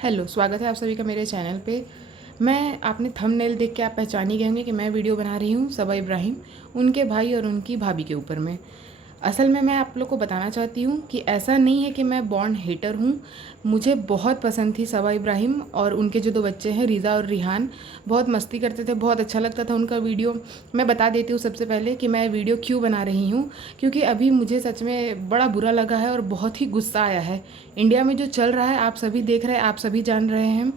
Hello, स्वागत है आप सभी का मेरे चैनल पे। मैं आपने थंबनेल देख के आप पहचान ही गए होंगे कि मैं वीडियो बना रही हूँ सबा इब्राहिम, उनके भाई और उनकी भाभी के ऊपर में। असल में मैं आप लोग को बताना चाहती हूँ कि ऐसा नहीं है कि मैं बॉर्न हेटर हूँ। मुझे बहुत पसंद थी सबा इब्राहिम और उनके जो दो बच्चे हैं रिज़ा और रिहान। बहुत मस्ती करते थे, बहुत अच्छा लगता था उनका वीडियो। मैं बता देती हूँ सबसे पहले कि मैं वीडियो क्यों बना रही हूँ, क्योंकि अभी मुझे सच में बड़ा बुरा लगा है और बहुत ही गुस्सा आया है। इंडिया में जो चल रहा है आप सभी देख रहे हैं, आप सभी जान रहे हैं।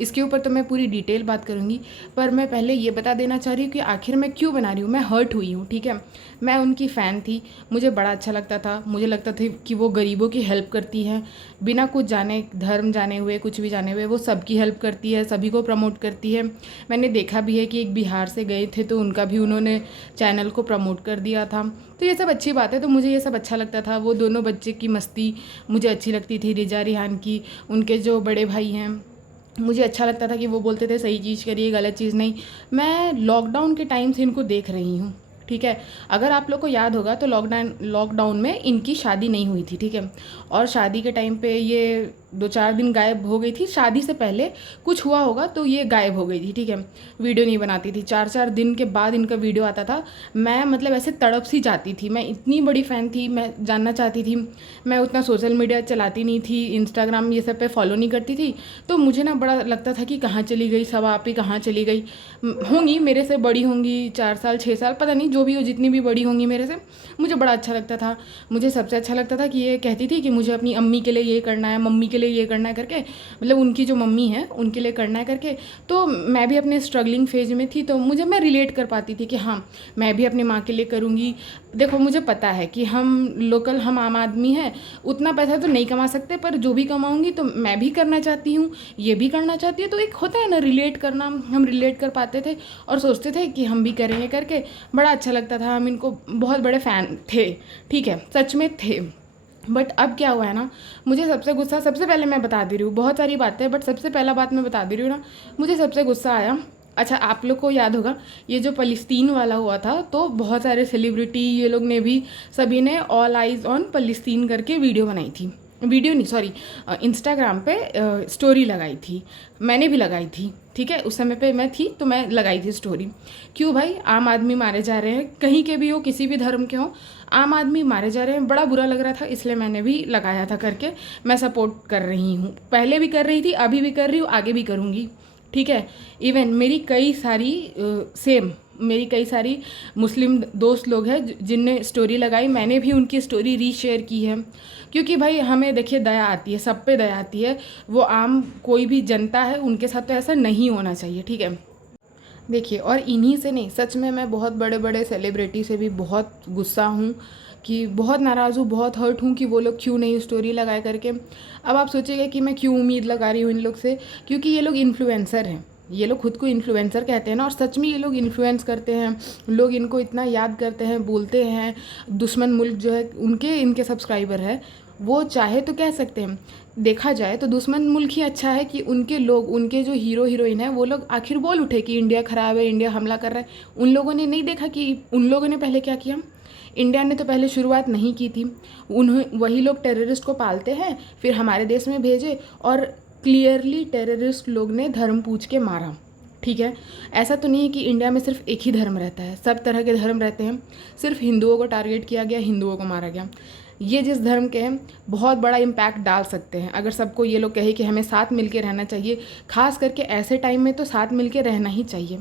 इसके ऊपर तो मैं पूरी डिटेल बात करूँगी, पर मैं पहले ये बता देना चाह रही हूँ कि आखिर मैं क्यों बना रही हूँ। मैं हर्ट हुई हूँ, ठीक है। मैं उनकी फ़ैन थी, मुझे बड़ा अच्छा लगता था। मुझे लगता था कि वो गरीबों की हेल्प करती हैं, बिना कुछ जाने, धर्म जाने हुए, कुछ भी जाने हुए वो सबकी हेल्प करती है, सभी को प्रमोट करती है। मैंने देखा भी है कि एक बिहार से गए थे तो उनका भी उन्होंने चैनल को प्रमोट कर दिया था। तो ये सब अच्छी बात है, तो मुझे ये सब अच्छा लगता था। वो दोनों बच्चे की मस्ती मुझे अच्छी लगती थी, रिजा रिहान की। उनके जो बड़े भाई हैं, मुझे अच्छा लगता था कि वो बोलते थे सही चीज़ करिए, गलत चीज़ नहीं। मैं लॉकडाउन के टाइम से इनको देख रही हूँ, ठीक है। अगर आप लोग को याद होगा तो लॉकडाउन में इनकी शादी नहीं हुई थी, ठीक है। और शादी के टाइम पे ये 2-4 दिन गायब हो गई थी। शादी से पहले कुछ हुआ होगा तो ये गायब हो गई थी, ठीक है। वीडियो नहीं बनाती थी, 4-4 दिन के बाद इनका वीडियो आता था। मैं मतलब ऐसे तड़प सी जाती थी, मैं इतनी बड़ी फ़ैन थी, मैं जानना चाहती थी। मैं उतना सोशल मीडिया चलाती नहीं थी, इंस्टाग्राम ये सब पे फॉलो नहीं करती थी। तो मुझे ना बड़ा लगता था कि कहाँ चली गई सब, आप ही कहाँ चली गई। होंगी मेरे से बड़ी, होंगी 4 साल 6 साल, पता नहीं, जो भी हो, जितनी भी बड़ी होंगी मेरे से। मुझे बड़ा अच्छा लगता था। मुझे सबसे अच्छा लगता था कि ये कहती थी कि मुझे अपनी अम्मी के लिए ये करना है, मम्मी के लिए ये करना है करके, मतलब उनकी जो मम्मी है उनके लिए करना है करके। तो मैं भी अपने स्ट्रगलिंग फेज में थी, तो मुझे, मैं रिलेट कर पाती थी कि हाँ मैं भी अपनी माँ के लिए करूँगी। देखो मुझे पता है कि हम आम आदमी हैं, उतना पैसा तो नहीं कमा सकते, पर जो भी कमाऊँगी तो मैं भी करना चाहती हूँ, ये भी करना चाहती है। तो एक होता है ना रिलेट करना, हम रिलेट कर पाते थे और सोचते थे कि हम भी करेंगे करके। बड़ा अच्छा लगता था, हम इनको बहुत बड़े फ़ैन थे, ठीक है, सच में थे। बट अब क्या हुआ है ना, मुझे सबसे गुस्सा, सबसे पहले मैं बता दे रही हूँ, बहुत सारी बातें बट सबसे पहला बात मैं बता दे रही हूँ ना, मुझे सबसे गुस्सा आया। अच्छा, आप लोग को याद होगा ये जो फ़लस्तीन वाला हुआ था, तो बहुत सारे सेलिब्रिटी ये लोग ने भी, सभी ने ऑल आइज़ ऑन फ़लस्तीन करके वीडियो बनाई थी। वीडियो नहीं, सॉरी, इंस्टाग्राम पे स्टोरी लगाई थी। मैंने भी लगाई थी, ठीक है, उस समय पे मैं थी तो मैं लगाई थी स्टोरी। क्यों भाई, आम आदमी मारे जा रहे हैं, कहीं के भी हो, किसी भी धर्म के हो, आम आदमी मारे जा रहे हैं। बड़ा बुरा लग रहा था, इसलिए मैंने भी लगाया था करके। मैं सपोर्ट कर रही हूँ, पहले भी कर रही थी, अभी भी कर रही हूँ, आगे भी करूँगी, ठीक है। इवन मेरी कई सारी मेरी कई सारी मुस्लिम दोस्त लोग हैं जिनने स्टोरी लगाई, मैंने भी उनकी स्टोरी रीशेयर की है। क्योंकि भाई हमें देखिए दया आती है, सब पे दया आती है। वो आम कोई भी जनता है, उनके साथ तो ऐसा नहीं होना चाहिए, ठीक है। देखिए, और इन्हीं से नहीं, सच में मैं बहुत बड़े बड़े सेलिब्रिटी से भी बहुत गुस्सा हूँ, कि बहुत नाराज़ हूँ, बहुत हर्ट हूँ कि वो लोग क्यों नहीं स्टोरी लगाए करके। अब आप सोचिएगा कि मैं क्यों उम्मीद लगा रही हूँ इन लोग से, क्योंकि ये लोग इन्फ्लुएंसर हैं। ये लोग खुद को इन्फ्लुएंसर कहते हैं ना, और सच में ये लोग इन्फ्लुएंस करते हैं। लोग इनको इतना याद करते हैं, बोलते हैं। दुश्मन मुल्क जो है उनके, इनके सब्सक्राइबर है, वो चाहे तो कह सकते हैं। देखा जाए तो दुश्मन मुल्क ही अच्छा है कि उनके लोग, उनके जो हीरो हीरोइन है वो लोग आखिर बोल उठे कि इंडिया ख़राब है, इंडिया हमला कर रहा है। उन लोगों ने नहीं देखा कि उन लोगों ने पहले क्या किया। इंडिया ने तो पहले शुरुआत नहीं की थी। उन्हें, वही लोग टेररिस्ट को पालते हैं, फिर हमारे देश में भेजे, और क्लियरली टेररिस्ट लोग ने धर्म पूछ के मारा, ठीक है। ऐसा तो नहीं है कि इंडिया में सिर्फ एक ही धर्म रहता है, सब तरह के धर्म रहते हैं। सिर्फ हिंदुओं को टारगेट किया गया, हिंदुओं को मारा गया। ये जिस धर्म के हैं बहुत बड़ा इम्पैक्ट डाल सकते हैं। अगर सबको ये लोग कहे कि हमें साथ मिलके रहना चाहिए, खास करके ऐसे टाइम में तो साथ मिलके रहना ही चाहिए।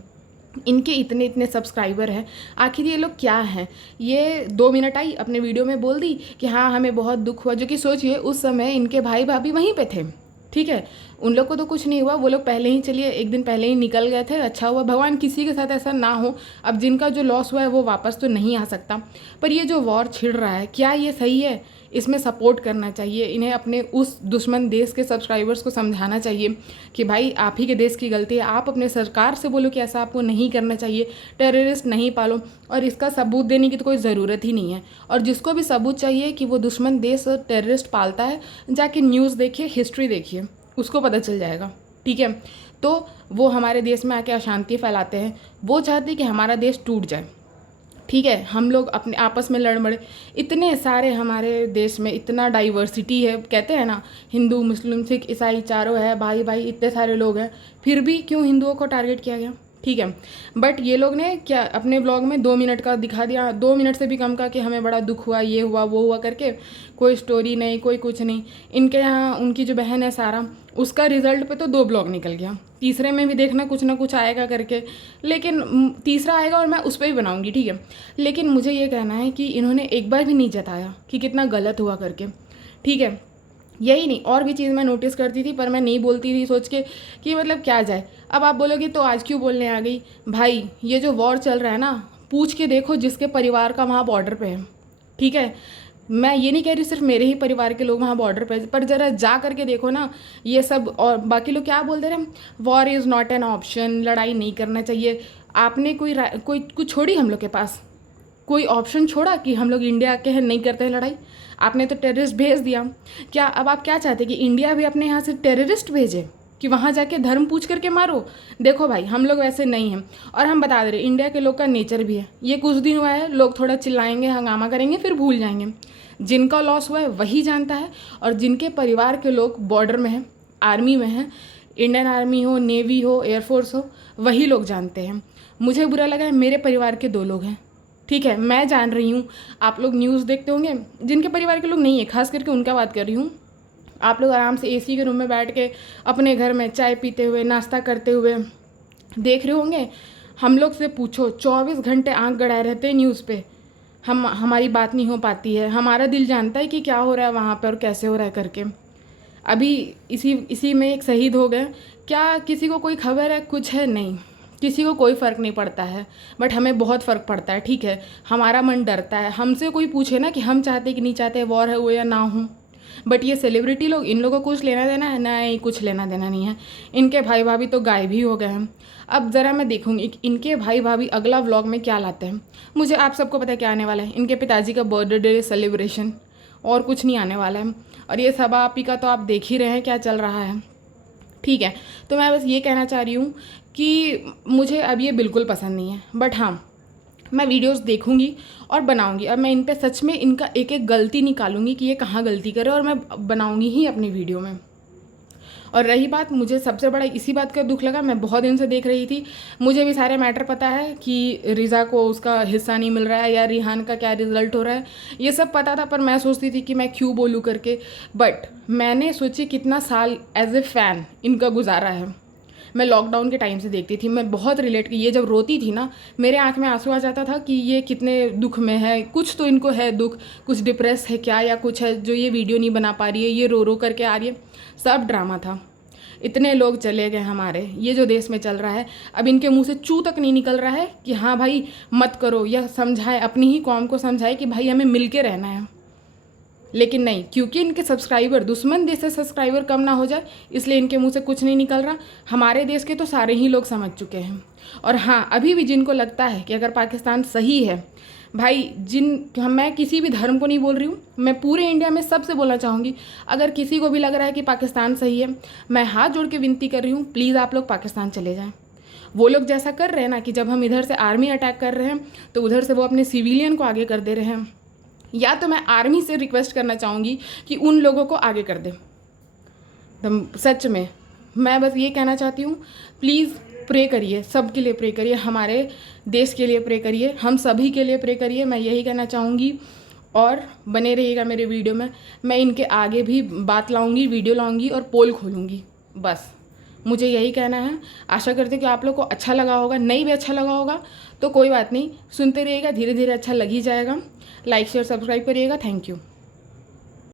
इनके इतने इतने सब्सक्राइबर हैं, आखिर ये लोग क्या हैं। ये 2 मिनट आई अपने वीडियो में बोल दी कि हाँ हमें बहुत दुख हुआ, जो कि सोचिए उस समय इनके भाई भाभी वहीं पे थे, ठीक है। उन लोग को तो कुछ नहीं हुआ, वो लोग पहले ही, चलिए एक दिन पहले ही निकल गए थे, अच्छा हुआ, भगवान किसी के साथ ऐसा ना हो। अब जिनका जो लॉस हुआ है वो वापस तो नहीं आ सकता, पर ये जो वॉर छिड़ रहा है, क्या ये सही है? इसमें सपोर्ट करना चाहिए इन्हें। अपने उस दुश्मन देश के सब्सक्राइबर्स को समझाना चाहिए कि भाई आप ही के देश की गलती है। आप अपने सरकार से बोलो कि ऐसा आपको नहीं करना चाहिए, टेररिस्ट नहीं पालो। और इसका सबूत देने की तो कोई ज़रूरत ही नहीं है। और जिसको भी सबूत चाहिए कि वो दुश्मन देश टेररिस्ट पालता है, जाके न्यूज़ देखिए, हिस्ट्री देखिए, उसको पता चल जाएगा, ठीक है। तो वो हमारे देश में आके अशांति फैलाते हैं, वो चाहते हैं कि हमारा देश टूट जाए। ठीक है, हम लोग अपने आपस में लड़ मड़े, इतने सारे हमारे देश में इतना डाइवर्सिटी है, कहते हैं ना हिंदू मुस्लिम सिख ईसाई चारों है, भाई भाई इतने सारे लोग हैं, फिर भी क्यों हिंदुओं को टारगेट किया गया? ठीक है, बट ये लोग ने क्या अपने ब्लॉग में 2 मिनट का दिखा दिया, 2 मिनट से भी कम का कि हमें बड़ा दुख हुआ, ये हुआ वो हुआ करके, कोई स्टोरी नहीं, कोई कुछ नहीं। इनके यहाँ उनकी जो बहन है सारा, उसका रिजल्ट पे तो 2 ब्लॉग निकल गया, तीसरे में भी देखना कुछ ना कुछ आएगा करके, लेकिन तीसरा आएगा और मैं उस पर भी बनाऊँगी, ठीक है। लेकिन मुझे ये कहना है कि इन्होंने एक बार भी नहीं जताया कि कितना गलत हुआ करके, ठीक है। यही नहीं, और भी चीज़ मैं नोटिस करती थी पर मैं नहीं बोलती थी, सोच के कि मतलब क्या जाए। अब आप बोलोगे तो आज क्यों बोलने आ गई? भाई ये जो वॉर चल रहा है ना, पूछ के देखो जिसके परिवार का वहाँ बॉर्डर पे है, ठीक है। मैं ये नहीं कह रही सिर्फ मेरे ही परिवार के लोग वहाँ बॉर्डर पे, पर ज़रा जा करके देखो ना ये सब। और बाकी लोग क्या बोलते रहे, war is not an option, लड़ाई नहीं करना चाहिए। आपने कोई कुछ छोड़ी हम लोग के पास? कोई ऑप्शन छोड़ा कि हम लोग इंडिया के हैं नहीं करते हैं लड़ाई? आपने तो टेररिस्ट भेज दिया। क्या अब आप क्या चाहते कि इंडिया भी अपने यहाँ से टेररिस्ट भेजे कि वहाँ जाके धर्म पूछ करके मारो? देखो भाई, हम लोग वैसे नहीं हैं, और हम बता दे रहे इंडिया के लोग का नेचर भी है, ये कुछ दिन हुआ है लोग थोड़ा चिल्लाएंगे हंगामा करेंगे फिर भूल जाएंगे। जिनका लॉस हुआ है वही जानता है, और जिनके परिवार के लोग बॉर्डर में हैं, आर्मी में हैं, इंडियन आर्मी हो, नेवी हो, एयरफोर्स हो, वही लोग जानते हैं। मुझे बुरा लगा है, मेरे परिवार के 2 लोग हैं, ठीक है, मैं जान रही हूँ। आप लोग न्यूज़ देखते होंगे, जिनके परिवार के लोग नहीं है खास करके उनका बात कर रही हूँ। आप लोग आराम से एसी के रूम में बैठ के अपने घर में चाय पीते हुए नाश्ता करते हुए देख रहे होंगे। हम लोग से पूछो, 24 घंटे आंख गड़ाए रहते हैं न्यूज़ पे, हमारी बात नहीं हो पाती है। हमारा दिल जानता है कि क्या हो रहा है वहाँ पर और कैसे हो रहा है करके। अभी इसी में एक शहीद हो गए, क्या किसी को कोई खबर है? कुछ है नहीं, किसी को कोई फ़र्क नहीं पड़ता है, बट हमें बहुत फ़र्क पड़ता है, ठीक है। हमारा मन डरता है, हमसे कोई पूछे ना कि हम चाहते कि नहीं चाहते वॉर है वो या ना हो। बट ये सेलिब्रिटी लोग, इन लोगों को कुछ लेना देना है? नहीं, कुछ लेना देना नहीं है। इनके भाई भाभी तो गायब ही हो गए हैं। अब ज़रा मैं देखूँगी इनके भाई भाभी अगला व्लॉग में क्या लाते हैं। मुझे आप सबको पता है क्या आने वाला है, इनके पिताजी का बर्थडे सेलिब्रेशन, और कुछ नहीं आने वाला है। और ये सब आप ही का तो आप देख ही रहे हैं क्या चल रहा है, ठीक है। तो मैं बस ये कहना चाह रही हूँ कि मुझे अब ये बिल्कुल पसंद नहीं है, बट हाँ मैं वीडियोस देखूंगी और बनाऊंगी। अब मैं इन पे सच में इनका एक एक गलती निकालूंगी कि ये कहाँ गलती करे, और मैं बनाऊंगी ही अपनी वीडियो में। और रही बात, मुझे सबसे बड़ा इसी बात का दुख लगा, मैं बहुत दिन से देख रही थी, मुझे भी सारे मैटर पता है कि रिज़ा को उसका हिस्सा नहीं मिल रहा है या रिहान का क्या रिज़ल्ट हो रहा है, ये सब पता था। पर मैं सोचती थी कि मैं क्यों बोलूँ करके, बट मैंने सोची कितना साल एज ए फ़ैन इनका गुजारा है। मैं लॉकडाउन के टाइम से देखती थी, मैं बहुत रिलेट की। ये जब रोती थी ना, मेरे आंख में आंसू आ जाता था कि ये कितने दुख में है, कुछ तो इनको है दुख, कुछ डिप्रेस है क्या या कुछ है जो ये वीडियो नहीं बना पा रही है, ये रो रो करके आ रही है। सब ड्रामा था। इतने लोग चले गए हमारे, ये जो देश में चल रहा है, अब इनके मुंह से चू तक नहीं निकल रहा है कि हाँ भाई मत करो, या समझाए अपनी ही कौम को, समझाए कि भाई हमें मिल के रहना है। लेकिन नहीं, क्योंकि इनके सब्सक्राइबर, दुश्मन देश से सब्सक्राइबर कम ना हो जाए, इसलिए इनके मुंह से कुछ नहीं निकल रहा। हमारे देश के तो सारे ही लोग समझ चुके हैं। और हाँ, अभी भी जिनको लगता है कि अगर पाकिस्तान सही है, भाई मैं किसी भी धर्म को नहीं बोल रही हूँ, मैं पूरे इंडिया में सबसे बोलना चाहूँगी, अगर किसी को भी लग रहा है कि पाकिस्तान सही है, मैं हाथ जोड़ के विनती कर रही हूँ, प्लीज़ आप लोग पाकिस्तान चले जाएँ। वो लोग जैसा कर रहे हैं ना कि जब हम इधर से आर्मी अटैक कर रहे हैं तो उधर से वो अपने सिविलियन को आगे कर दे रहे हैं, या तो मैं आर्मी से रिक्वेस्ट करना चाहूँगी कि उन लोगों को आगे कर दे। सच में मैं बस ये कहना चाहती हूँ, प्लीज़ प्रे करिए, सबके लिए प्रे करिए, हमारे देश के लिए प्रे करिए, हम सभी के लिए प्रे करिए। मैं यही कहना चाहूँगी, और बने रहिएगा मेरे वीडियो में। मैं इनके आगे भी बात लाऊँगी, वीडियो लाऊँगी और पोल खोलूँगी। बस मुझे यही कहना है। आशा करते हैं कि आप लोग को अच्छा लगा होगा, नहीं भी अच्छा लगा होगा तो कोई बात नहीं, सुनते रहिएगा, धीरे धीरे अच्छा लग ही जाएगा। लाइक शेयर सब्सक्राइब करिएगा। Thank you.